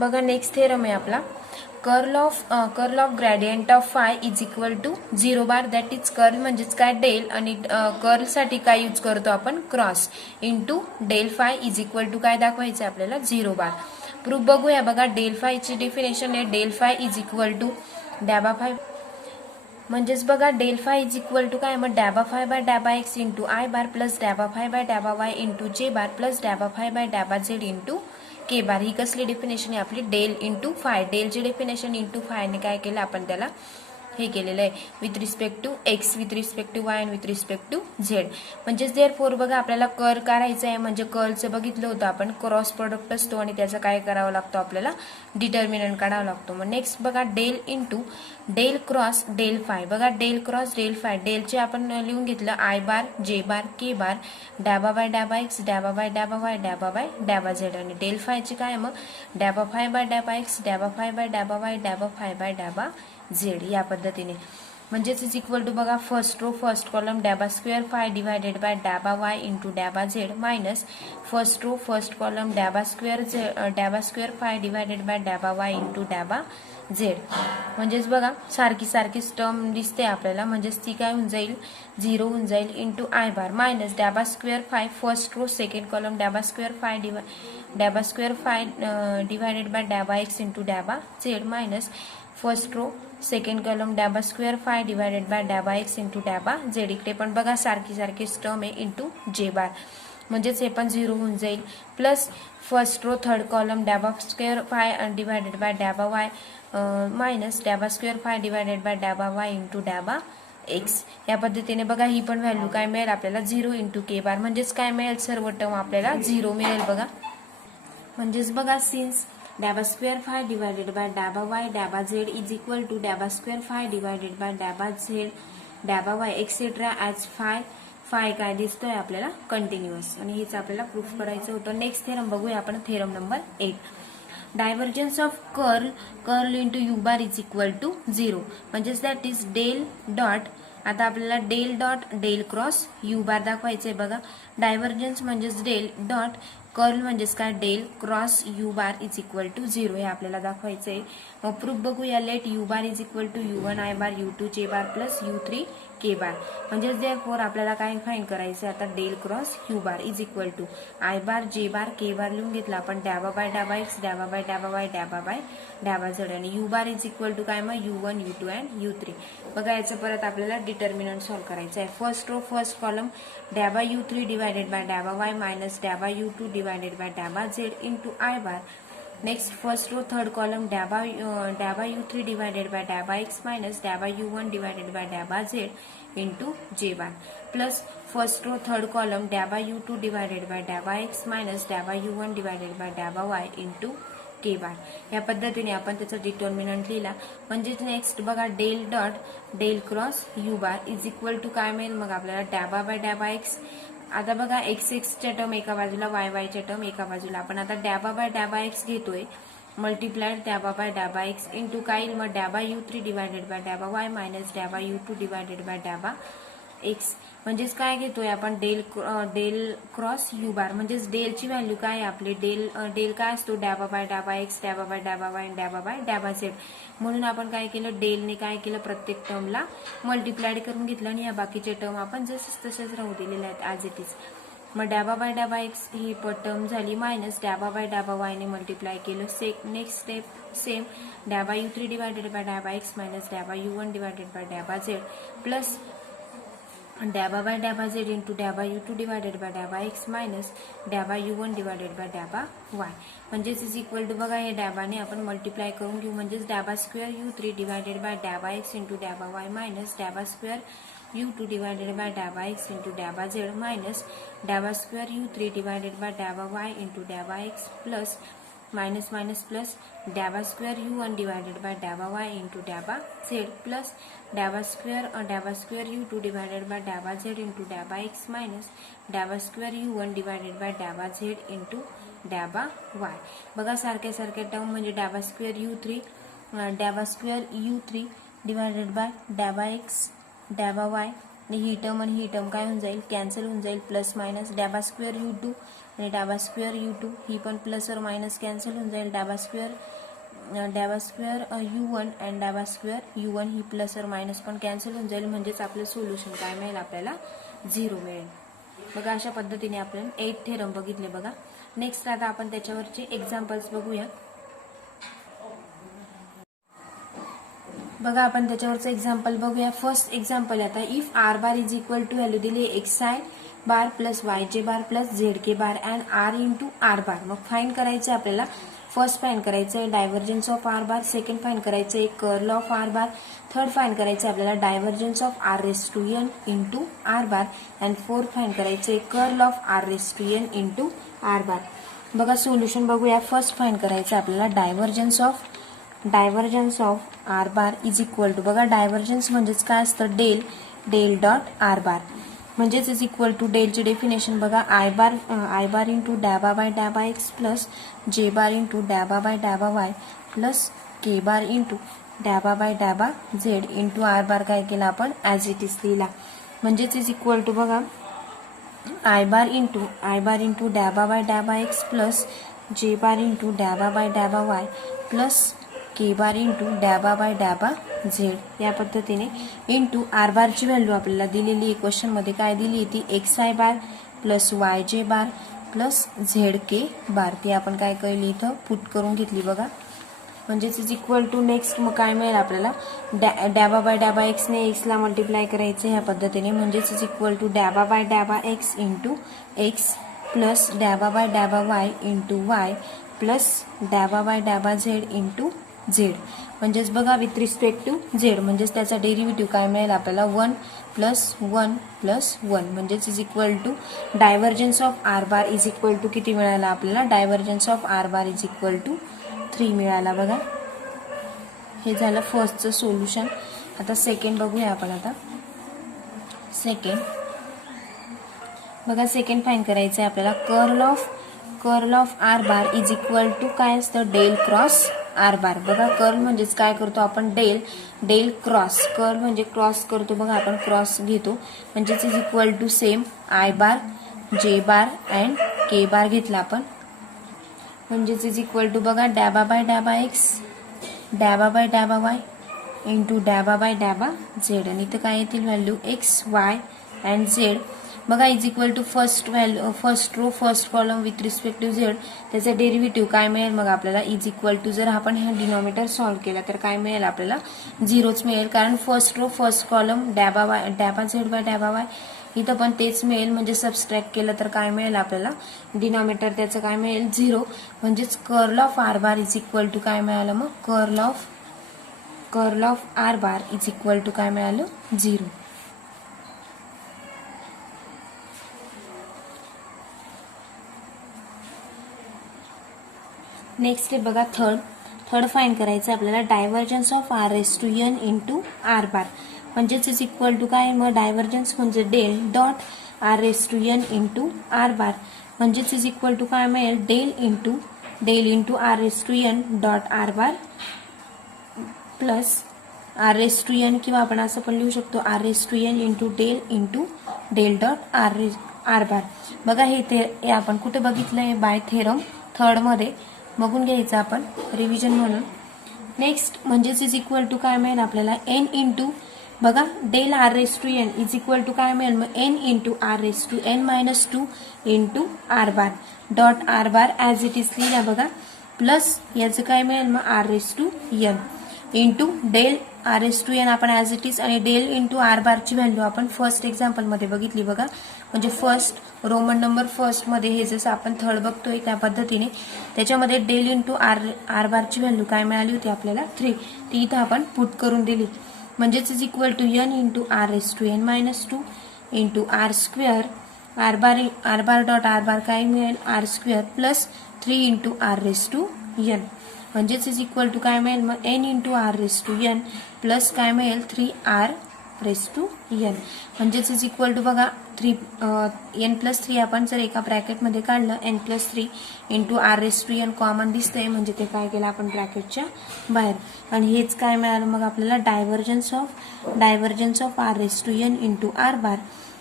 बघा next theorem आहे आपला curl of gradient of phi is equal to 0 bar. That is curl म्हणजेच काय डेल आणि कर्ल साठी काय यूज करतो आपण cross into del phi is equal to काय दाखवायचं आपल्याला 0 बार. प्रूफ बघूया. बघा डेल फायची डेफिनेशन आहे del phi is equal to डॅबा फाय म्हणजेच बघा del phi is equal to काय मग डॅबा फाय बाय डॅबा x into I bar plus डॅबा फाय बाय डॅबा वाय इंटू जे बार प्लस डॅबा फाय बाय डॅबा झेड इंटू के बार. ही कसली डेफिनेशन आहे आपली डेल इंटू फाय. डेलची डेफिनेशन इंटू फायने काय केलं आपण त्याला हे केलेलं आहे with respect to x with respect to Y and with respect to Z. म्हणजेच देअरफॉर बघा आपल्याला कर काढायचं आहे म्हणजे कर्लचं बघितलं होतं आपण क्रॉस प्रोडक्ट असतो आणि त्याचं काय करावं लागतो आपल्याला डिटर्मिनंट काढावं लागतो. मग नेक्स्ट बघा del into del cross del phi. बघा डेल क्रॉस डेल फाय डेलचे आपण लिहून घेतलं आय बार जे बार के बार डॅबा बाय डॅबा एक्स डॅबा बाय डॅबा वाय डॅबा बाय डॅबा झेड आणि डेल फायचे काय मग डॅबा फाय बाय डॅबा एक्स डॅबा फाय बाय डॅबा वाय डॅबा फाय बाय डॅबा झेड या पद्धतीने. म्हणजेच इज इक्वल टू बघा फर्स्ट रो फर्स्ट कॉलम डॅबा स्क्वेअर फाय डिवायडेड बाय डॅबा वाय इंटू डॅबा Z minus first row first column डॅबा स्क्वेअर फाय डिवायडेड बाय डॅबा वाय इंटू डॅबा झेड. म्हणजेच बघा सारखी सारखीच टर्म दिसते आपल्याला म्हणजेच ती काय होऊन जाईल 0 होऊन जाईल इंटू आय बार मायनस डॅबा square phi first row second column डॅबा स्क्वेअर फाय डिवायडेड बाय डॅबा एक्स इंटू डॅबा Z minus first row second column डॅबा स्क्वेअर फाय डिवायडेड बाय डॅबा एक्स इंटू डॅबा झेड. इकडे पण बघा सारखी सारखीच टर्म आहे इंटू जे बार म्हणजेच हे पण 0 होऊन जाईल plus first row third column डॅबा स्क्वेअर फाय डिवायडेड बाय डॅबा वाय मायनस डॅबा स्क्वेअर फाय डिवायडेड बाय डॅबा वाय इंटू डॅबा एक्स. या पद्धतीने बघा ही पण व्हॅल्यू काय मिळेल आपल्याला 0 इंटू के बार म्हणजेच काय मिळेल सर्व टर्म आपल्याला 0 मिळेल. बघा म्हणजेच बघा सिन्स डॅबा स्क्वेअर फाय डिवायडेड बाय डॅबा वाय डॅबा झेड इज इक्वल टू डॅबा स्क्वेअर फाय डिवायडेड बाय डॅबा झेड डॅबा वाय एक्सेट्रा ॲज फाय काय दिसतोय आपल्याला कंटिन्युअस आणि हेच आपल्याला प्रूफ करायचं होतं. नेक्स्ट थेरम बघूया आपण theorem number 8. Divergence of curl into U bar is equal to 0 म्हणजेच दॅट इज डेल डॉट. आता आपल्याला del dot del cross you bar दाखवायचंय. बघा डायव्हर्जन्स म्हणजेच डेल डॉट कर्ल म्हणजेच काय del cross you bar is equal to 0 हे आपल्याला दाखवायचंय. मग प्रूफ बघूया. Let U bar is equal to U1 I bar U2 J bar plus U3 K bar. म्हणजेच देअरफॉर आपल्याला काय फाइंड करायचं आता del cross you bar is equal to I bar जे बार के बार लिहून घेतला आपण डॅबा बाय डॅबा एक्स डॅबा बाय डॅबा वाय डॅबा बाय डॅबा झेड आणि U bar is equal to काय मग U1 U2 अँड U3. बघा याचं परत आपल्याला डिटर्मिनंट सॉल्व्ह करायचं आहे. फर्स्ट रो फर्स्ट कॉलम डॅबा U3 डिवायडेड बाय डॅबा वाय मायनस डॅबा U2 डिवायडेड बाय डॅबा Z into I bar. Next first row third column डॅबा U3 डिवायडेड बाय डॅबा एक्स मायनस डॅबा U1 डिवायडेड बाय डॅबा झेड इंटू जे bar plus first row third column डॅबा U2 divided by डॅबा x minus डॅबा U1 divided by डॅबा Y into के bar. या पद्धतीने आपण त्याचा डिटर्मिनंट लिहिला. म्हणजेच नेक्स्ट बघा del dot del cross you bar is equal to काय मिळेल मग आपल्याला डॅबा बाय डॅबा एक्स. आता बघा एक्स एक्सच्या टर्म एका बाजूला वाय वायच्या टर्म एका बाजूला आपण आता डॅबा बाय डॅबा एक्स घेतोय मल्टिप्लाइड डॅबा बाय डॅबा एक्स इंटू काय येईल मग डॅबा U3 डिवायडेड बाय डॅबा वाय मायनस डॅबा U2 डिवायडेड बाय डॅबा एक्स. म्हणजेच काय घेतोय आपण डेल क्रॉस यू बार म्हणजेच डेलची व्हॅल्यू काय आहे आपली डेल काय असतो डॅबा बाय डॅबा एक्स डॅबा बाय डॅबा वाय डॅबा बाय डॅबा झेड. म्हणून आपण काय केलं डेलने काय केलं प्रत्येक टर्मला मल्टिप्लाइड करून घेतलं आणि या बाकीचे टर्म आपण जसेच तसेच राहू दिलेले आहेत ॲज इट इज. मग डॅबा बाय डॅबा एक्स ही टर्म झाली मायनस डॅबा बाय डॅबा वायने मल्टिप्लाय केलं. नेक्स्ट स्टेप सेम डॅबा U3 डिवायडेड बाय डॅबा एक्स मायनस डॅबा U1 डिवायडेड बाय डॅबा झेड प्लस डॅबा बाय डॅबा झेड इंटू डॅबा U2 डिवायडेड बाय डॅबा एक्स मायनस डॅबा U1 डिवायडेड बाय डॅबा वाय. म्हणजेच इज इक्वल टू बघा हे डॅबाने आपण मल्टिप्लाय करून घेऊ म्हणजेच डॅबा स्क्वेअर U3 डिवायडेड बाय डॅबा एक्स इंटू डॅबा वाय मायनस डॅबा स्क्वेअर U2 डिवायडेड बाय डॅबा एक्स इंटू डॅबा झेड मायनस डॅबा स्क्वेअर U3 डिवायडेड बाय डॅबा वाय इंटू डॅबा x plus minus minus plus डॅबा स्क्वेअर U1 डिवायडेड बाय डॅबा वाय इंटू डॅबा झेड प्लस डॅबा स्क्वेअर U2 डिवायडेड बाय डॅबा झेड इंटू डॅबा एक्स मायनस डॅबा स्क्वेअर U1 डिवायडेड बाय डॅबा झेड इंटू डॅबा वाय. बघा सारख्या सारख्या टर्म म्हणजे डॅबा स्क्वेअर U3 डिवायडेड बाय डॅबा एक्स डॅबा वाय आणि ही टर्म काय होऊन जाईल, कॅन्सल होऊन जाईल. प्लस मायनस डॅबा स्क्वेअर u2 आणि डॅबा स्क्वेअर u2 ही पण प्लस और मायनस कॅन्सल होऊन जाईल. डॅबा स्क्वेअर u1 आणि डॅबा square u1 he plus or minus पण कॅन्सल होऊन जाईल. म्हणजेच आपलं सोल्युशन काय मिळेल, आपल्याला 0 मिळेल. बघा अशा पद्धतीने आपण 8 थेरम बघितले. बघा नेक्स्ट आता आपण त्याच्यावरचे एक्झाम्पल्स बघूया. बघा आपण त्याच्यावरचं एक्झाम्पल बघूया. फर्स्ट एक्झाम्पल आता if r bar is equal to value दिली x i bar plus y j bar plus z k bar and r into r bar. मग फाइंड करायचं आपल्याला. फर्स्ट फाइंड करायचं आहे divergence of r bar, second find करायचं आहे curl of r bar, third find करायचं आहे आपल्याला divergence of r raise to n into r bar and fourth find करायचं आहे curl of r raise to n into r bar. बघा solution बघूया. First find करायचं आपल्याला divergence of r bar is equal to. बघा divergence म्हणजेच काय असतं, डेल डॉट आर बार म्हणजेच इज इक्वल टू डेलची डेफिनेशन बघा आय बार इंटू डॅबा बाय डॅबा x plus j bar into डॅबा बाय डॅबा y plus k bar into डॅबा बाय डॅबा झेड इंटू आर बार काय केला आपण ॲज इट इज लिहिला. म्हणजेच इज इक्वल टू बघा आय बार इंटू डॅबा बाय डॅबा x plus j bar into डॅबा बाय डॅबा y plus k bar into डॅबा बाय डॅबा झेड या पद्धतीने इंटू आर बारची व्हॅल्यू आपल्याला दिलेली क्वेश्चनमध्ये काय दिली ती x i bar plus y j bar plus z k बार. ती आपण काय केली इथं पुट करून घेतली. बघा म्हणजेच इज इक्वल टू नेक्स्ट मग काय मिळेल आपल्याला डॅबा बाय डॅबा एक्सने एक्सला मल्टिप्लाय करायचं ह्या पद्धतीने. म्हणजेच इज इक्वल टू डॅबा बाय डॅबा एक्स इंटू एक्स प्लस डॅबा बाय डॅबा वाय इंटू वाय प्लस डॅबा बाय डॅबा झेड इंटू झेड. म्हणजेच बघा विथ रिस्पेक्ट टू झेड म्हणजेच त्याचा डेरिव्हेटिव्ह काय मिळेल आपल्याला 1 प्लस 1 म्हणजेच is equal to divergence of r bar is equal to किती मिळाला आपल्याला, divergence of r bar is equal to 3 मिळाला. बघा हे झालं फर्स्टचं सोल्युशन. आता सेकंड बघूया आपण. आता बघा सेकंड फाइंड करायचं आहे आपल्याला curl of r bar is equal to काय असतं डेल क्रॉस आर बार. बघा कर्ल म्हणजेच काय करतो आपण डेल क्रॉस. कर्ल म्हणजे क्रॉस करतो बघा आपण क्रॉस घेतो म्हणजेच is equal to same i bar जे बार अँड के बार घेतला आपण. म्हणजेच इज इक्वल टू बघा डॅबा बाय डॅबा एक्स डॅबा बाय डॅबा वाय इंटू डॅबा बाय डॅबा झेड आणि इथं काय येतील value x y and z. बघा is equal to first row first column with respect to z त्याचा डेरिव्हेटिव्ह काय मिळेल मग आपल्याला इज इक्वल टू जर आपण हा डिनॉमिनेटर सॉल्व्ह केला तर काय मिळेल आपल्याला 0च मिळेल. कारण फर्स्ट रो फर्स्ट कॉलम डॅबा झेड बाय डॅबा वाय इथं पण तेच मिळेल. म्हणजे सबस्ट्रॅक्ट केलं तर काय मिळेल आपल्याला डिनॉमिनेटर त्याचं काय मिळेल 0. म्हणजेच curl of r bar is equal to काय मिळालं मग curl of r bar is equal to काय मिळालं 0. नेक्स्ट आहे बघा थर्ड फाइंड करायचं आपल्याला divergence of r raise to n into r bar. म्हणजेच इज इक्वल टू काय मग डायव्हर्जन्स म्हणजे del dot r raise to n into r bar. म्हणजेच इज इक्वल टू काय मिळेल del into r raise to n dot r bar plus r raise to n किंवा आपण असं पण लिहू शकतो r raise to n into del dot r bar. बघा हे आपण कुठे बघितलं आहे बाय थेरम थर्डमध्ये बघून घ्यायचं आपण रिव्हिजन म्हणून. नेक्स्ट म्हणजेच इज इक्वल टू काय मिळेल आपल्याला एन इंटू बघा del r raise to n is equal to काय मिळेल मग n into r raise to n minus 2 into r bar dot r bar as it is लिहिला बघा प्लस याचं काय मिळेल मग r raise to n into del r raise to n आपण ॲज इट इज आणि डेल इंटू आर बारची value आपण फर्स्ट एक्झाम्पलमध्ये बघितली बघा. म्हणजे फर्स्ट रोमन नंबर फर्स्टमध्ये हे जसं आपण थर्ड बघतोय त्या पद्धतीने त्याच्यामध्ये डेल इंटू आर बारची व्हॅल्यू काय मिळाली होती आपल्याला 3 ती इथं आपण पुट करून दिली. म्हणजेच is equal to n into r raise to n minus 2 into r square r bar dot r bar काय मिळेल r square plus 3 into r raise to n. म्हणजेच इज इक्वल टू काय मिळेल मग n into r raise to n plus काय मिळेल 3 r raise to n, म्हणजेच is equal to बघा 3 आपण जर एका ब्रॅकेटमध्ये काढलं n+3 into r raise to N common दिसतंय, म्हणजे ते काय केलं आपण ब्रॅकेटच्या बाहेर. आणि हेच काय मिळालं मग आपल्याला divergence of r raise to n into r bar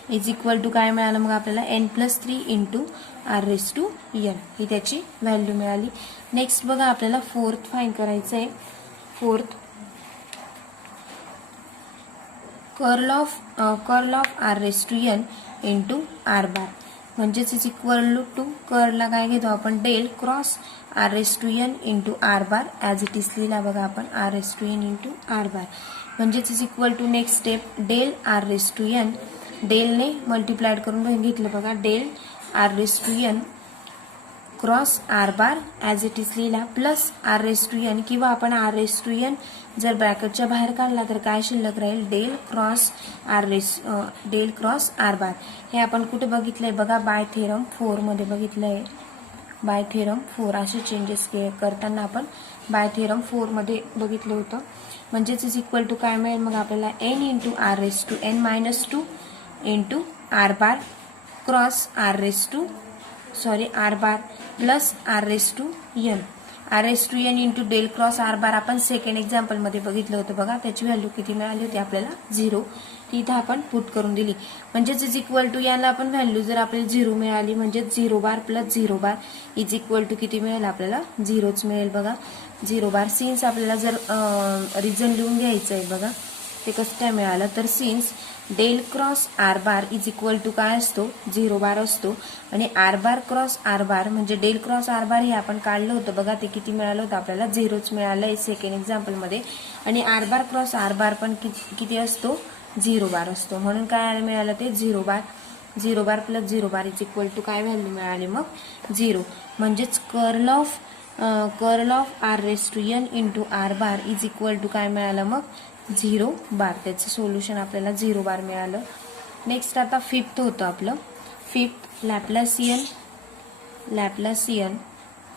is equal to काय मिळालं मग आपल्याला n+3 into r raise to n, ही त्याची व्हॅल्यू मिळाली. नेक्स्ट बघा आपल्याला फोर्थ फाइंड करायचं आहे. Fourth curl of r raise to n into r bar, म्हणजेच इज इक्वल टू कर्लला काय घेतो आपण del cross r raise to n into r bar as it is लिहिला बघा आपण r raise to n into r bar, म्हणजेच is equal to next step del r raise to n, डेलने multiplied करून घेतलं बघा del r raise to n cross r bar as it is लिहिला plus r raise to n, किंवा आपण r raise to N जर ब्रॅकेटच्या बाहेर काढला तर काय शिल्लक राहील डेल क्रॉस आर बार. हे आपण कुठे बघितलंय बघा बाय थेरम 4 मध्ये बघितलंय. बाय थेरम 4 असे चेंजेस करताना आपण बाय थेरम 4 मध्ये बघितलं होतं. म्हणजेच इज इक्वल टू काय मिळेल मग आपल्याला n into r raise to n-2 into r bar cross r bar plus r raise to n into del cross r bar आपण सेकंड एक्झाम्पल मध्ये बघितलं होतं बघा, त्याची व्हॅल्यू किती मिळाली होती आपल्याला 0, ती इथं आपण पुट करून दिली. म्हणजेच इज इक्वल टू याला आपण व्हॅल्यू जर आपल्याला 0 मिळाली म्हणजे 0 bar plus 0 bar is equal to किती मिळेल आपल्याला 0च मिळेल बघा 0 बार. सिन्स आपल्याला जर रिझन लिहून घ्यायचं आहे बघा ते कसं काय मिळालं तर since del cross r bar is equal to काय असतो 0 बार असतो, आणि r bar cross r bar म्हणजे डेल क्रॉस आर बार हे आपण काढलं होतं बघा, ते किती मिळालं होतं आपल्याला 0च मिळालं आहे सेकंड एक्झाम्पल मध्ये, आणि r bar cross r bar पण किती असतो 0 बार असतो, म्हणून काय मिळालं ते 0 bar plus 0 bar is equal to काय व्हॅल्यू मिळाली मग 0. म्हणजेच curl of r raise to n into r bar is equal to काय मिळालं मग 0 बार. त्याचं सोल्युशन आपल्याला 0 बार मिळालं. नेक्स्ट आता फिफ्थ होतं आपलं. Fifth Laplacian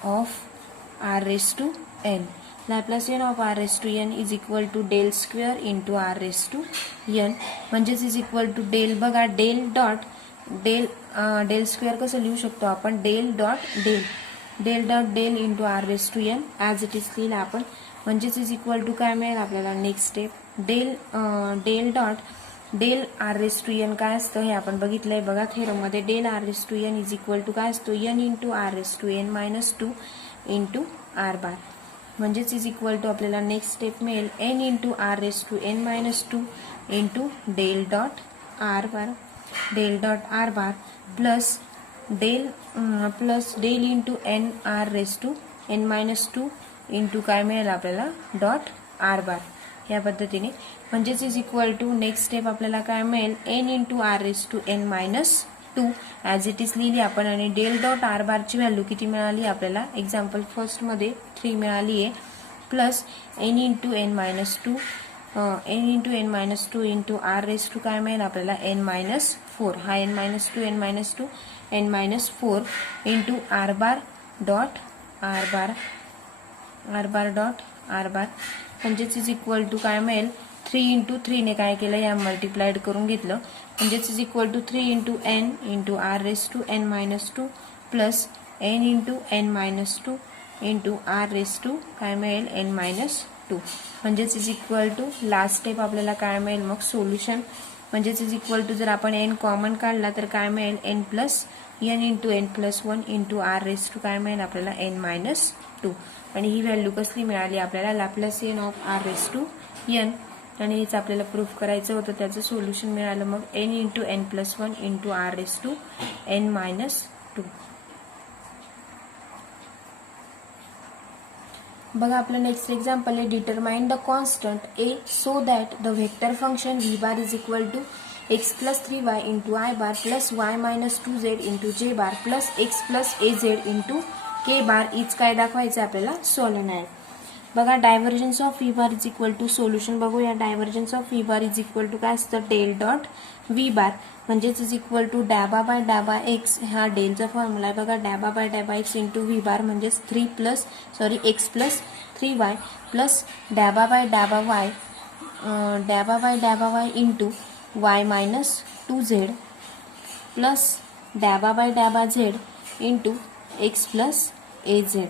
of r raise to n. Laplacian of r raise to n is equal to del square into r raise to n, म्हणजेच इज इक्वल टू डेल बघा डेल स्क्वेअर कसं लिहू शकतो आपण del dot del into r raise to n as it is लिहिला आपण, म्हणजेच is equal to काय मिळेल आपल्याला next step del r raise to n काय असतं हे आपण बघितलंय बघा थेरम मध्ये. Del r raise to n is equal to काय असतो n into r raise to n-2 into r bar, म्हणजेच इज इक्वल टू आपल्याला नेक्स्ट स्टेप मिळेल n into r raise to n-2 into del dot r bar plus del into n r raise to n-2 into काय मिळेल आपल्याला dot r bar या पद्धतीने. म्हणजेच is equal to next step आपल्याला काय मिळेल n into r raise to n-2 as it is लिहिली आपण, आणि डेल डॉट आर बारची व्हॅल्यू किती मिळाली आपल्याला एक्झाम्पल फर्स्ट मध्ये 3 मिळाली आहे, plus n into n-2 into r raise to काय मिळेल आपल्याला n-4, हा n-2 into r bar dot r bar म्हणजेच इज इक्वल टू काय मिळेल 3 इंटू 3 ने काय केलं या मल्टिप्लाइड करून घेतलं, म्हणजेच is equal to 3 into n into r raise to n-2 plus n into n-2 into r raise to काय मिळेल n-2, म्हणजेच is equal to last step आपल्याला काय मिळेल मग सोल्युशन, म्हणजेच इज इक्वल टू जर आपण n कॉमन काढला तर काय मिळेल n into n+1 into r raise to काय मिळेल आपल्याला n-2, आणि ही व्हॅल्यू कसली मिळाली आपल्याला Laplacian of r raise to n, आणि हेच आपल्याला प्रूफ करायचं होतं, त्याचं सोल्युशन मिळालं मग n into n+1 into r raise to n-2. बघा आपलं नेक्स्ट एक्झाम्पल आहे determine the constant a so that the vector function v bar is equal to x plus 3y into I bar plus y minus 2z into जे bar plus x plus az into K bar is काय दाखवायचं आपल्याला solenoid. बघा divergence of v bar is equal to solution बघूया. Divergence of v bar is equal to काय असतं del dot v bar, म्हणजेच is equal to डॅबा by डॅबा एक्स, हा डेलचा फॉर्म्युला आहे बघा डॅबा बाय डॅबा एक्स इंटू व्ही बार म्हणजेच एक्स प्लस 3y प्लस डॅबा बाय डॅबा वाय डॅबा by into y minus 2z plus डॅबा Z into x plus a z.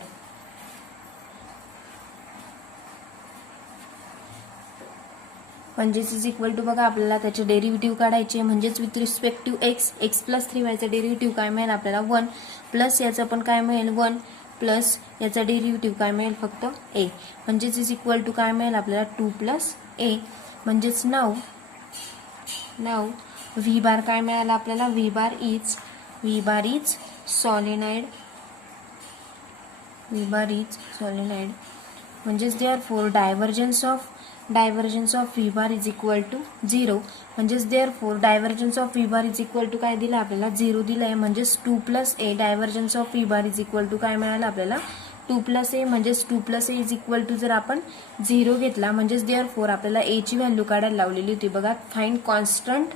म्हणजेच इज इक्वल टू बघा आपल्याला त्याचे डेरिव्हेटिव्ह काढायचे. म्हणजेच with respect to x plus 3yचं डेरिव्हेटिव्ह काय मिळेल आपल्याला 1 प्लस याचं पण काय मिळेल 1 प्लस याचा डेरिव्हेटिव्ह काय मिळेल फक्त ए. म्हणजेच इज इक्वल टू काय मिळेल आपल्याला 2 प्लस ए. म्हणजेच नाव व्ही बार काय मिळाला आपल्याला व्ही बार इज सॉलिनाइड. म्हणजेच therefore divergence of v bar is equal to 0. म्हणजेच therefore divergence of v bar is equal to काय दिलं आपल्याला 0 दिलंय. म्हणजेच 2 plus a divergence of v bar is equal to काय मिळालं आपल्याला 2 प्लस ए. म्हणजेच 2 plus a is equal to जर आपण 0 घेतला म्हणजेच देअरफॉर आपल्याला ए ची व्हॅल्यू काढायला लावलेली होती बघा. Find constant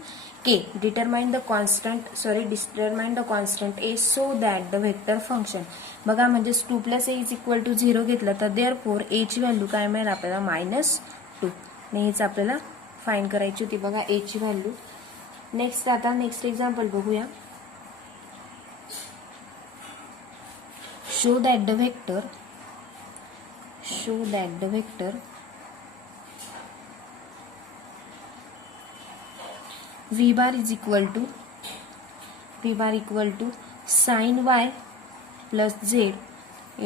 k, determine the constant a so that the vector function. बघा म्हणजेच 2 plus a is equal to 0 घेतलं तर देअरफॉर ए ची व्हॅल्यू काय मिळेल आपल्याला -2. हेच आपल्याला फाइंड करायची होती बघा ए ची व्हॅल्यू. नेक्स्ट एक्झाम्पल बघूया. Show that the vector v bar is equal to sin y plus z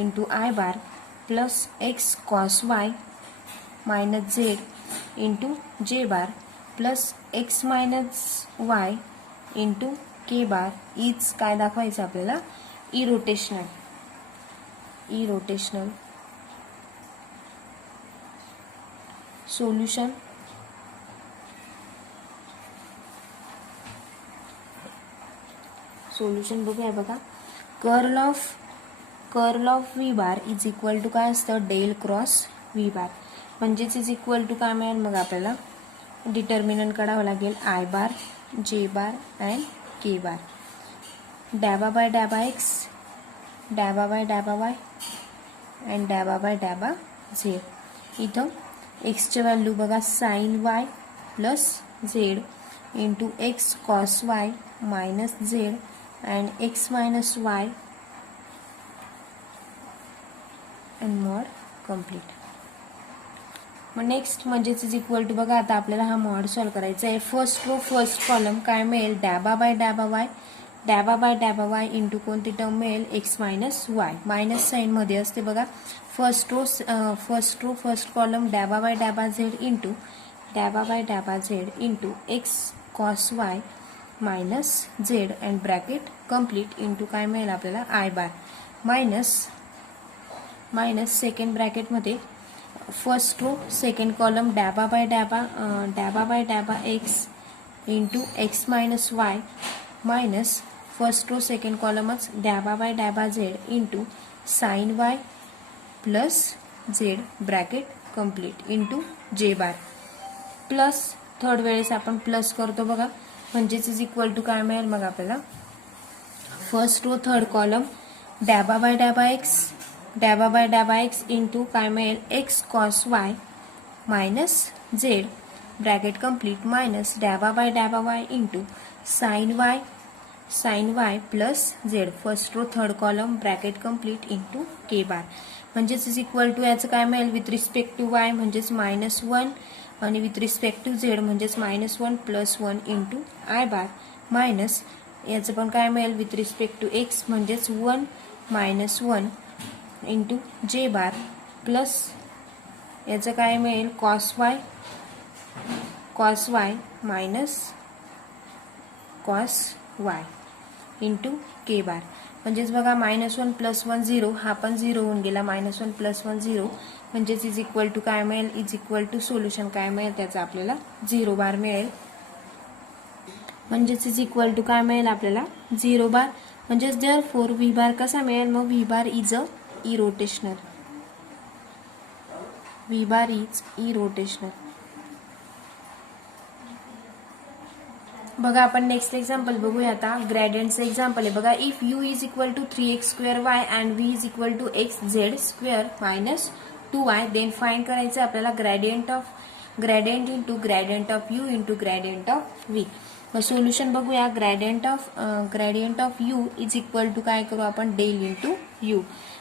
into I bar plus x cos y minus z into j bar plus x minus y into k bar is काय दाखवायचं आपल्याला irrotational. Solution बघूया बघा. Curl of v bar is equal to काय असतं del cross V bar. म्हणजेच is equal to काय मिळेल मग आपल्याला डिटर्मिनंट काढावं लागेल आय बार जे बार अँड के बार. डॅबा बाय डॅबा एक्स डॅबा बाय डॅबा वाय अँड डॅबा बाय डॅबा झेड. इथं एक्सची व्हॅल्यू बघा sine y plus z into x cos y minus z and x minus y and mod complete. मग नेक्स्ट म्हणजेच इज इक्वल टू बघा आता आपल्याला हा मॉड सॉल्व करायचा आहे. फर्स्ट रो फर्स्ट कॉलम काय मिळेल डॅबा बाय डॅबा वाय इंटू कोणती टर्म मिळेल x minus y. Minus sign मध्ये असते बघा. फर्स्ट रो फर्स्ट कॉलम डॅबा बाय डॅबा Z into x cos y minus z and bracket complete into काय मिळेल आपल्याला आय बार मायनस सेकंड ब्रॅकेटमध्ये फर्स्ट रो सेकंड कॉलम डॅबा बाय डॅबा x into x minus y minus first row second कॉलमच डॅबा बाय डॅबा Z into sine y plus Z bracket complete into जे बार प्लस थर्ड वेळेस आपण plus करतो बघा. म्हणजेच इज इक्वल टू काय मिळेल मग आपल्याला फर्स्ट रो थर्ड कॉलम डॅबा बाय डॅबा एक्स इंटू काय मिळेल x cos y minus z bracket complete minus डॅबा बाय डॅबा Y into sine y plus z first row third column bracket complete into के बार. म्हणजेच इज इक्वल टू याचं काय मिळेल विथ रिस्पेक्ट टू वाय म्हणजेच -1 आणि विथ रिस्पेक्ट टू झेड म्हणजेच -1 plus 1 into I bar minus याचं पण काय मिळेल विथ रिस्पेक्ट टू एक्स म्हणजेच 1 -1 इंटू जे बार प्लस याचं काय मिळेल cos y minus cos y into के बार. म्हणजेच बघा -1 प्लस 1 0 हा पण 0 होऊन गेला. -1 प्लस 1 0 म्हणजेच इज इक्वल टू काय मिळेल इज इक्वल टू सोल्युशन काय मिळेल त्याचा आपल्याला 0 बार मिळेल. म्हणजेच इज इक्वल टू काय मिळेल आपल्याला 0 बार. म्हणजेच देअरफॉर व्ही बार कसा मिळेल मग व्ही बार इज इरोटेशनल. बघा आपण नेक्स्ट एक्झाम्पल बघूया आता. ग्रेडियंटचं एक्झाम्पल आहे बघा. If u is equal to 3x² and v is equal to xz² minus 2y then find करायचं आपल्याला gradient into gradient of u into gradient of v. मग solution बघूया. Gradient of u is equal to काय करू आपण, del into u.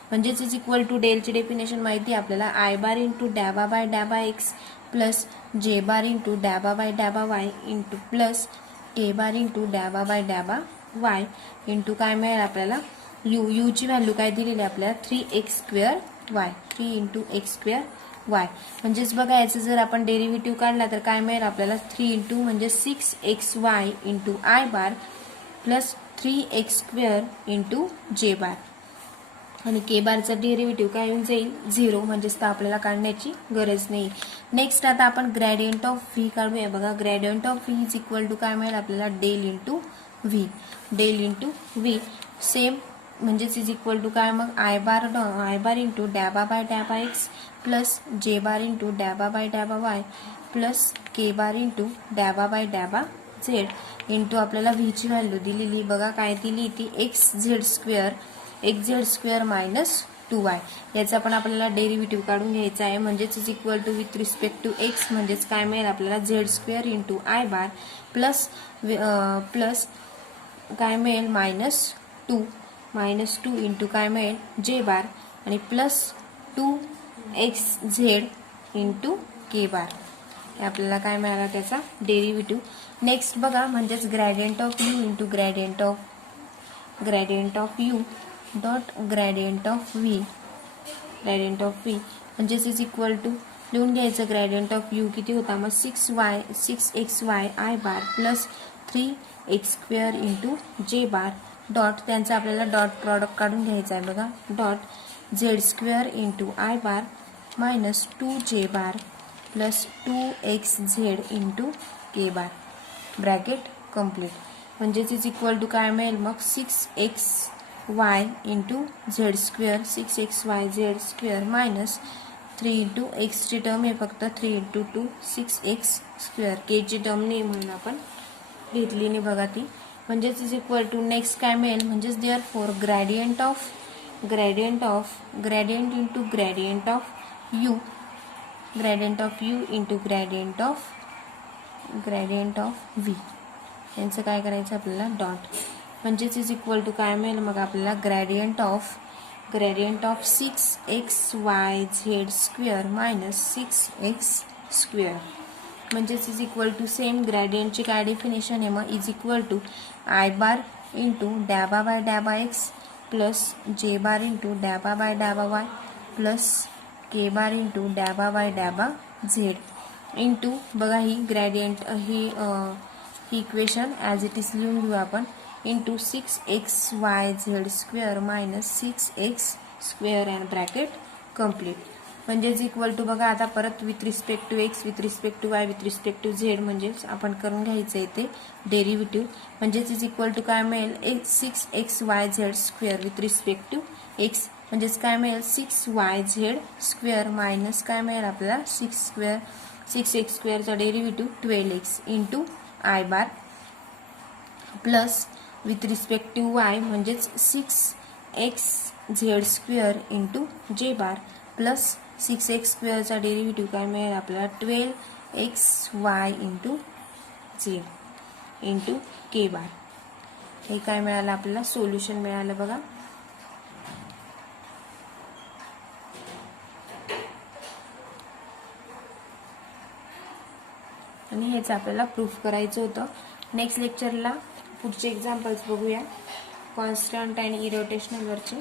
म्हणजेच is equal to डेलची definition माहिती आपल्याला, आय बार इंटू डॅबा बाय डॅबा x plus j bar into डॅबा बाय डॅबा Y into plus k bar into डॅबा बाय डॅबा वाय इंटू काय मिळेल आपल्याला, यूची व्हॅल्यू काय दिलेली आपल्याला 3x² Y, 3 into x² Y. म्हणजेच बघा याचं जर आपण डेरिव्हेटिव्ह काढला तर काय मिळेल आपल्याला, 3 इंटू म्हणजे 6xy into I bar plus 3x² into जे बार आणि के बारचा डेरिव्हेटिव्ह काय येऊन जाईल 0. म्हणजेच तर आपल्याला काढण्याची गरज नाही. नेक्स्ट आता आपण ग्रेडियंट ऑफ व्ही काढूया. बघा gradient of v is equal to काय मिळेल आपल्याला, del into v. Del into v same म्हणजेच इज इक्वल टू काय मग, आय बार इंटू डॅबा बाय डॅबा x plus j bar into डॅबा बाय डॅबा y plus k bar into डॅबा बाय डॅबा झेड इंटू आपल्याला व्हीची व्हॅल्यू दिलेली बघा काय दिली ती xz² मायनस 2y. याचा पण आपल्याला डेरिव्हेटिव्ह काढून घ्यायचा आहे. म्हणजेच is equal to with respect to x म्हणजेच काय मिळेल आपल्याला z² into I bar plus काय मिळेल -2 इंटू काय मिळेल जे बार आणि प्लस 2xz इंटू के बार. हे आपल्याला काय मिळाला त्याचा डेरिव्हेटिव्ह. नेक्स्ट बघा म्हणजेच gradient of u into gradient of U dot gradient of V म्हणजेच इज इक्वल टू लिहून घ्यायचं ग्रेडियंट ऑफ यू किती होता मग 6xy I bar plus 3x² into जे बार डॉट त्यांचा आपल्याला डॉट प्रॉडक्ट काढून घ्यायचा आहे बघा. Dot z² into I bar minus 2जे बार प्लस 2xz इंटू के बार ब्रॅकेट कम्प्लीट. म्हणजेच इज इक्वल टू काय मिळेल मग 6xy into z² 6xyz² minus 3 into एक्सची टर्म आहे फक्त 3 इंटू 2 6x². केची टर्म नाही म्हणून आपण घेतली नाही बघा ती. म्हणजेच इज इक्वल टू नेक्स्ट काय मिळेल म्हणजेच therefore gradient into gradient of u into gradient of v यांचं काय करायचं आपल्याला डॉट. म्हणजेच इज इक्वल टू काय मिळेल मग आपल्याला gradient of 6xyz² minus 6x². म्हणजेच इज इक्वल टू सेम ग्रेडियंटची काय डेफिनेशन आहे मग is equal to I bar into डॅबा बाय डॅबा x plus j bar into डॅबा बाय डॅबा y plus k bar into डॅबा बाय डॅबा झेड इंटू बघा ही ग्रेडियंट ही इक्वेशन ॲज इट इज लिहून घेऊ आपण into 6xyz² minus 6x² and bracket complete. म्हणजेच इक्वल टू बघा आता परत with respect to x with respect to y with respect to Z म्हणजेच आपण करून घ्यायचं आहे ते डेरिव्हेटिव्ह. म्हणजेच इज इक्वल टू काय मिळेल 6xyz² with respect to x म्हणजेच काय मिळेल 6yz² मायनस काय मिळेल आपल्याला 6x² derivative 12x into I bar plus with respect to y म्हणजेच 6xz² इंटू जे बार प्लस 6x² डेरिव्हेटिव्ह काय मिळेल आपल्याला 12xy इंटू झेड इंटू के बार. हे काय मिळालं आपल्याला सोल्युशन मिळालं बघा. आणि हेच आपल्याला प्रूफ करायचं होतं. नेक्स्ट लेक्चरला पुढचे एक्झाम्पल्स बघूया कॉन्स्टंट आणि इरोटेशनल वरचे.